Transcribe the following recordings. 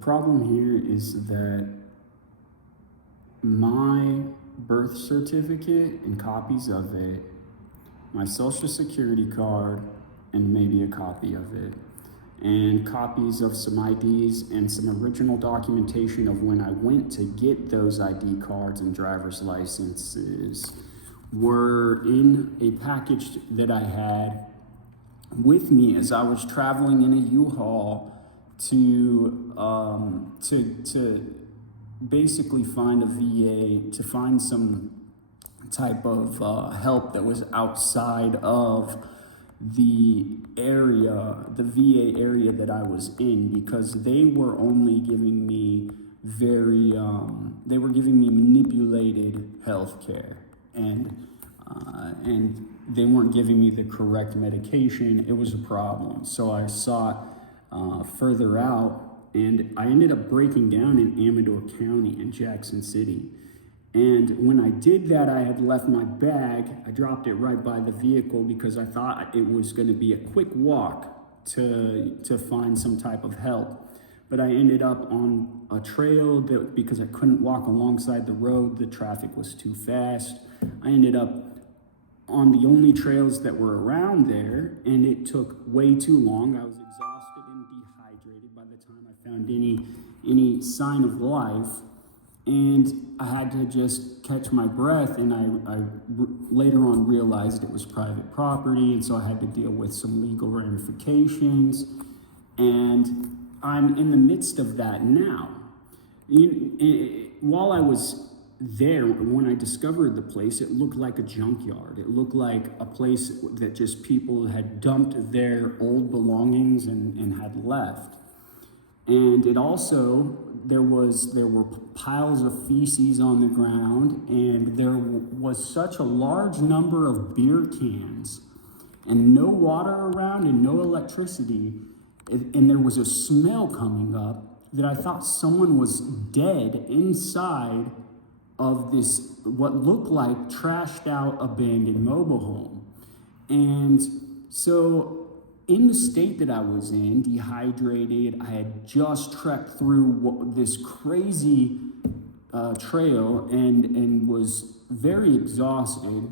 problem here is that my birth certificate and copies of it, my social security card, and maybe a copy of it, and copies of some IDs and some original documentation of when I went to get those ID cards and driver's licenses were in a package that I had with me as I was traveling in a U-Haul to basically find a VA, to find some type of help that was outside of the area, the VA area that I was in, because they were only giving me they were giving me manipulated health care, and they weren't giving me the correct medication. It was a problem. So I sought further out, and I ended up breaking down in Amador County in Jackson City. And when I did that, I had left my bag. I dropped it right by the vehicle because I thought it was going to be a quick walk to find some type of help. But I ended up on a trail because I couldn't walk alongside the road. The traffic was too fast. I ended up on the only trails that were around there, and it took way too long. I was exhausted and dehydrated by the time I found any sign of life. And I had to just catch my breath, and I later on realized it was private property, and so I had to deal with some legal ramifications. And I'm in the midst of that now. While I was there, when I discovered the place, it looked like a junkyard. It looked like a place that just people had dumped their old belongings and had left. And it also, there were piles of feces on the ground, and there was such a large number of beer cans and no water around and no electricity. And there was a smell coming up that I thought someone was dead inside of this, what looked like trashed out abandoned mobile home. And so in the state that I was in, dehydrated, I had just trekked through this crazy trail and was very exhausted.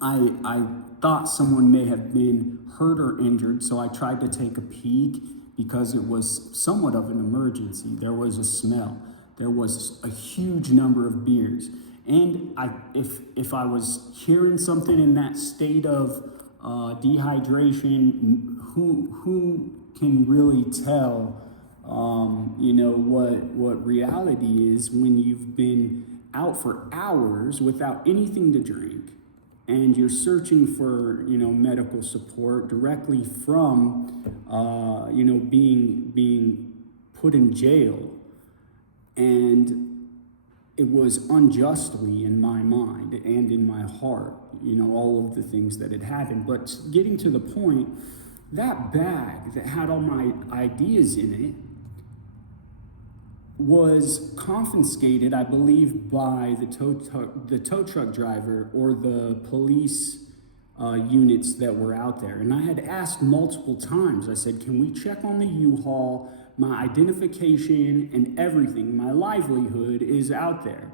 I thought someone may have been hurt or injured, so I tried to take a peek because it was somewhat of an emergency. There was a smell. There was a huge number of beers. And if I was hearing something in that state of dehydration, who can really tell, what reality is when you've been out for hours without anything to drink, and you're searching for, medical support directly from, being put in jail. And it was unjustly in my mind and in my heart, all of the things that had happened. But getting to the point, that bag that had all my ideas in it was confiscated, I believe, by the tow truck driver or the police units that were out there. And I had asked multiple times. I said, can we check on the U-Haul? My identification and everything, my livelihood is out there.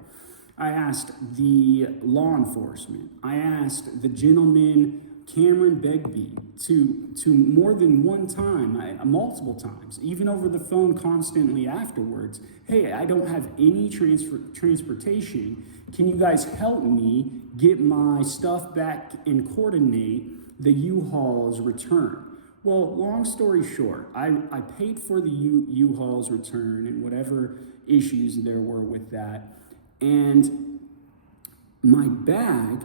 I asked the law enforcement. I asked the gentleman, Cameron Begbie, to more than one time, multiple times, even over the phone constantly afterwards. Hey, I don't have any transportation. Can you guys help me get my stuff back and coordinate the U-Haul's return? Well, long story short, I paid for the U-Haul's return and whatever issues there were with that. And my bag,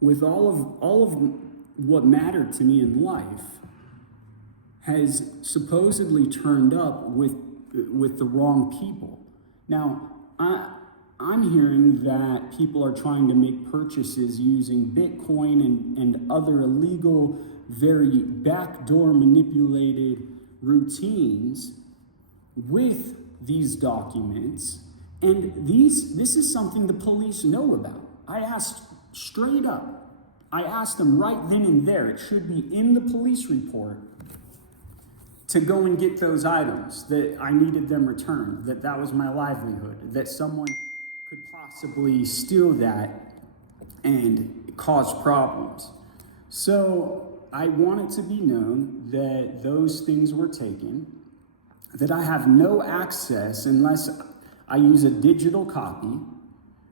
with all of what mattered to me in life, has supposedly turned up with the wrong people. Now, I'm hearing that people are trying to make purchases using Bitcoin and other illegal, very backdoor manipulated routines with these documents. And this is something the police know about. I asked straight up. I asked them right then and there. It should be in the police report to go and get those items, that I needed them returned, that was my livelihood, that someone could possibly steal that and cause problems. So I want it to be known that those things were taken, that I have no access unless I use a digital copy,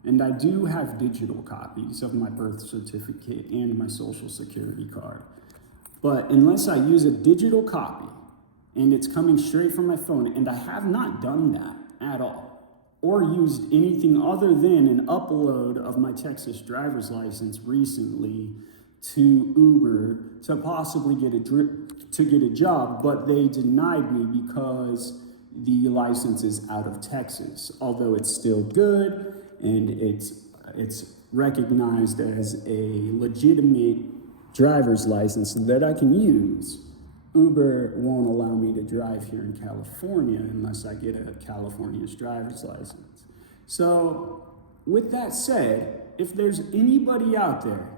and I do have digital copies of my birth certificate and my social security card. But unless I use a digital copy and it's coming straight from my phone, and I have not done that at all, or used anything other than an upload of my Texas driver's license recently to Uber to possibly get a job, but they denied me because the license is out of Texas, although it's still good and it's recognized as a legitimate driver's license that I can use. Uber won't allow me to drive here in California unless I get a California's driver's license. So with that said, if there's anybody out there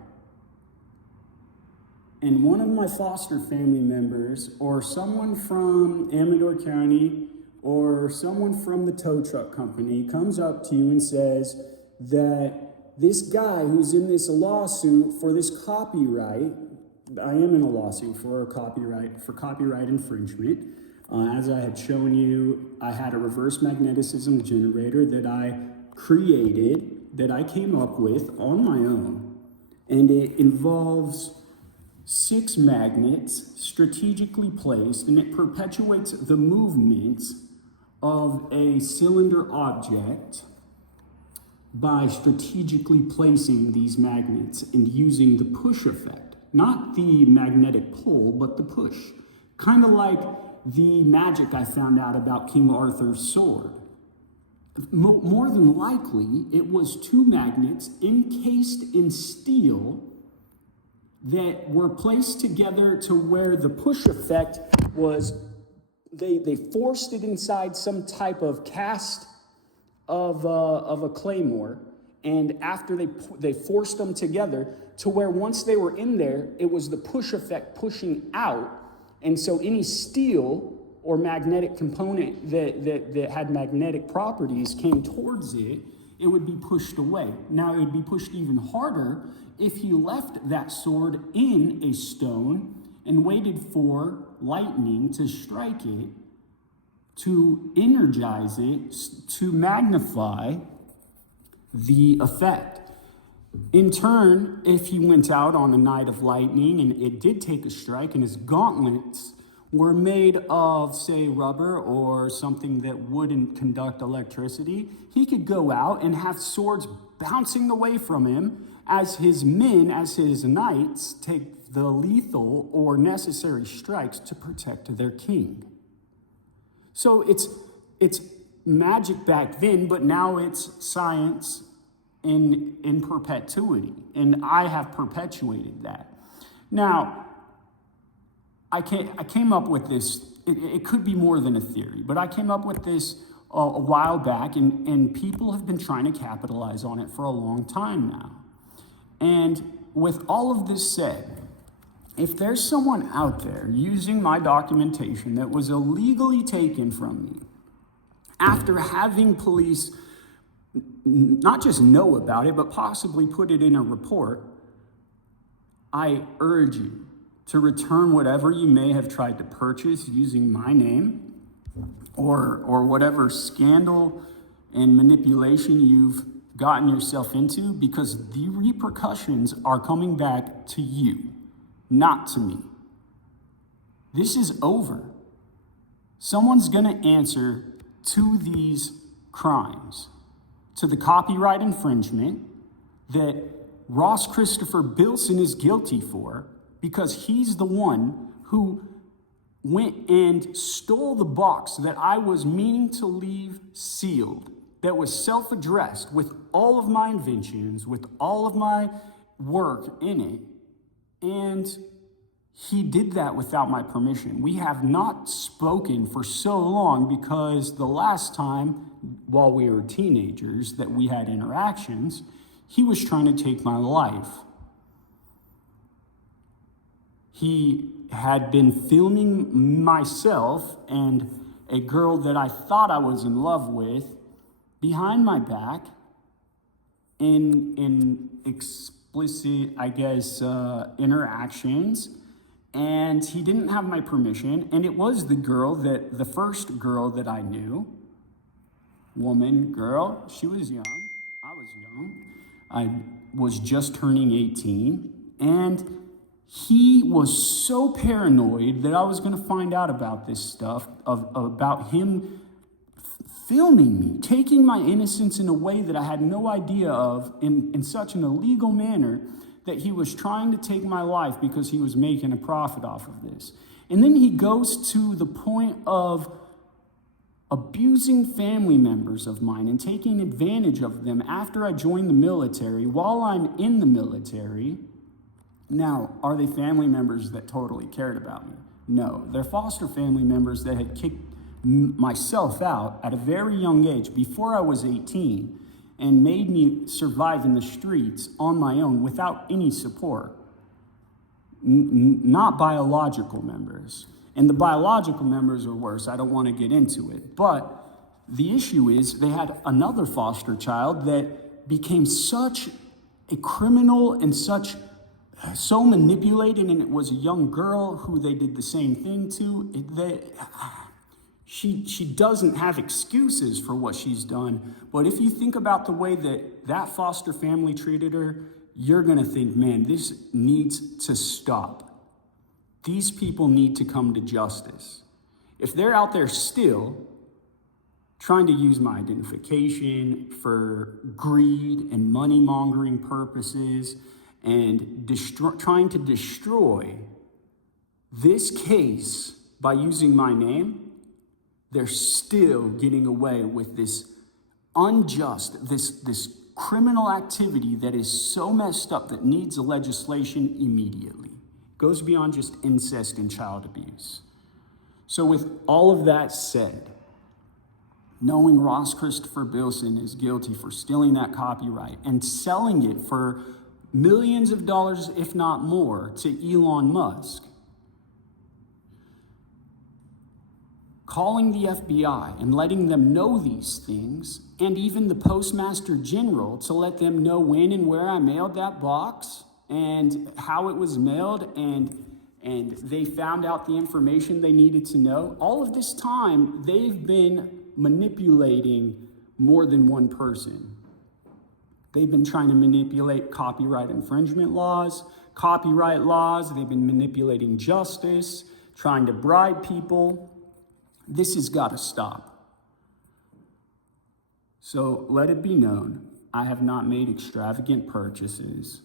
and one of my foster family members or someone from Amador County or someone from the tow truck company comes up to you and says that this guy who's in this lawsuit for this copyright, I am in a lawsuit for copyright infringement. As I had shown you, I had a reverse magneticism generator that I created, that I came up with on my own, and it involves 6 magnets strategically placed, and it perpetuates the movements of a cylinder object by strategically placing these magnets and using the push effect. Not the magnetic pull, but the push. Kind of like the magic I found out about King Arthur's sword. More than likely, it was 2 magnets encased in steel that were placed together to where the push effect was, they forced it inside some type of cast of a claymore, and after they forced them together to where once they were in there, it was the push effect pushing out, and so any steel or magnetic component that had magnetic properties came towards it, it would be pushed away. Now, it would be pushed even harder if he left that sword in a stone and waited for lightning to strike it, to energize it, to magnify the effect. In turn, if he went out on a night of lightning and it did take a strike and his gauntlets were made of, say, rubber or something that wouldn't conduct electricity, he could go out and have swords bouncing away from him as his men, as his knights, take the lethal or necessary strikes to protect their king. So it's magic back then, but now it's science in perpetuity, and I have perpetuated that. Now, I came up with this, it could be more than a theory, but I came up with this a while back, and people have been trying to capitalize on it for a long time now. And with all of this said, if there's someone out there using my documentation that was illegally taken from me after having police not just know about it, but possibly put it in a report, I urge you to return whatever you may have tried to purchase using my name or whatever scandal and manipulation you've gotten yourself into, because the repercussions are coming back to you, not to me. This is over. Someone's going to answer to these crimes, to the copyright infringement that Ross Christopher Bilson is guilty for, because he's the one who went and stole the box that I was meaning to leave sealed, that was self-addressed with all of my inventions, with all of my work in it, and he did that without my permission. We have not spoken for so long because the last time, while we were teenagers, that we had interactions, he was trying to take my life. He had been filming myself and a girl that I thought I was in love with behind my back in explicit, I guess, interactions. And he didn't have my permission. And it was the first girl that I knew, girl. She was young. I was young. I was just turning 18. And he was so paranoid that I was going to find out about this stuff, about him filming me, taking my innocence in a way that I had no idea of, in such an illegal manner, that he was trying to take my life because he was making a profit off of this. And then he goes to the point of abusing family members of mine and taking advantage of them after I joined the military, while I'm in the military. Now, are they family members that totally cared about me? No, they're foster family members that had kicked myself out at a very young age, before I was 18, and made me survive in the streets on my own without any support. Not biological members. And the biological members are worse. I don't want to get into it. But the issue is they had another foster child that became such a criminal and so manipulated, and it was a young girl who they did the same thing to. She doesn't have excuses for what she's done, but if you think about the way that foster family treated her, you're gonna think, man, this needs to stop. These people need to come to justice. If they're out there still trying to use my identification for greed and money-mongering purposes, and trying to destroy this case by using my name, they're still getting away with this unjust, this criminal activity that is so messed up that needs a legislation immediately. It goes beyond just incest and child abuse. So with all of that said, knowing Ross Christopher Bilson is guilty for stealing that copyright and selling it for millions of dollars, if not more, to Elon Musk, calling the FBI and letting them know these things, and even the Postmaster General to let them know when and where I mailed that box and how it was mailed, and they found out the information they needed to know. All of this time, they've been manipulating more than one person. They've been trying to manipulate copyright infringement laws, copyright laws. They've been manipulating justice, trying to bribe people. This has got to stop. So let it be known, I have not made extravagant purchases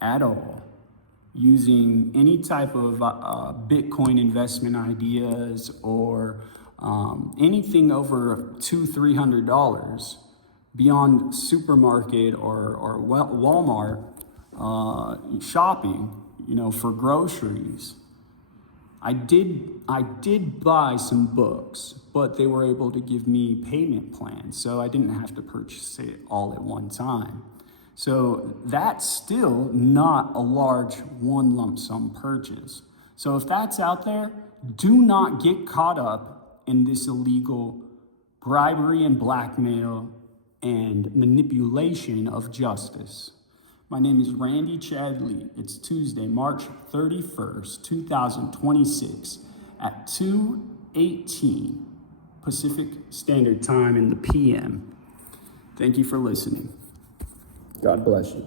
at all using any type of Bitcoin investment ideas or anything over $200-300 beyond supermarket or Walmart shopping, for groceries. I did buy some books, but they were able to give me payment plans, so I didn't have to purchase it all at one time. So that's still not a large one lump sum purchase. So if that's out there, do not get caught up in this illegal bribery and blackmail and manipulation of justice. My name is Randy Chadley. It's Tuesday, March 31st, 2026 at 2:18 Pacific Standard Time in the PM. Thank you for listening. God bless you.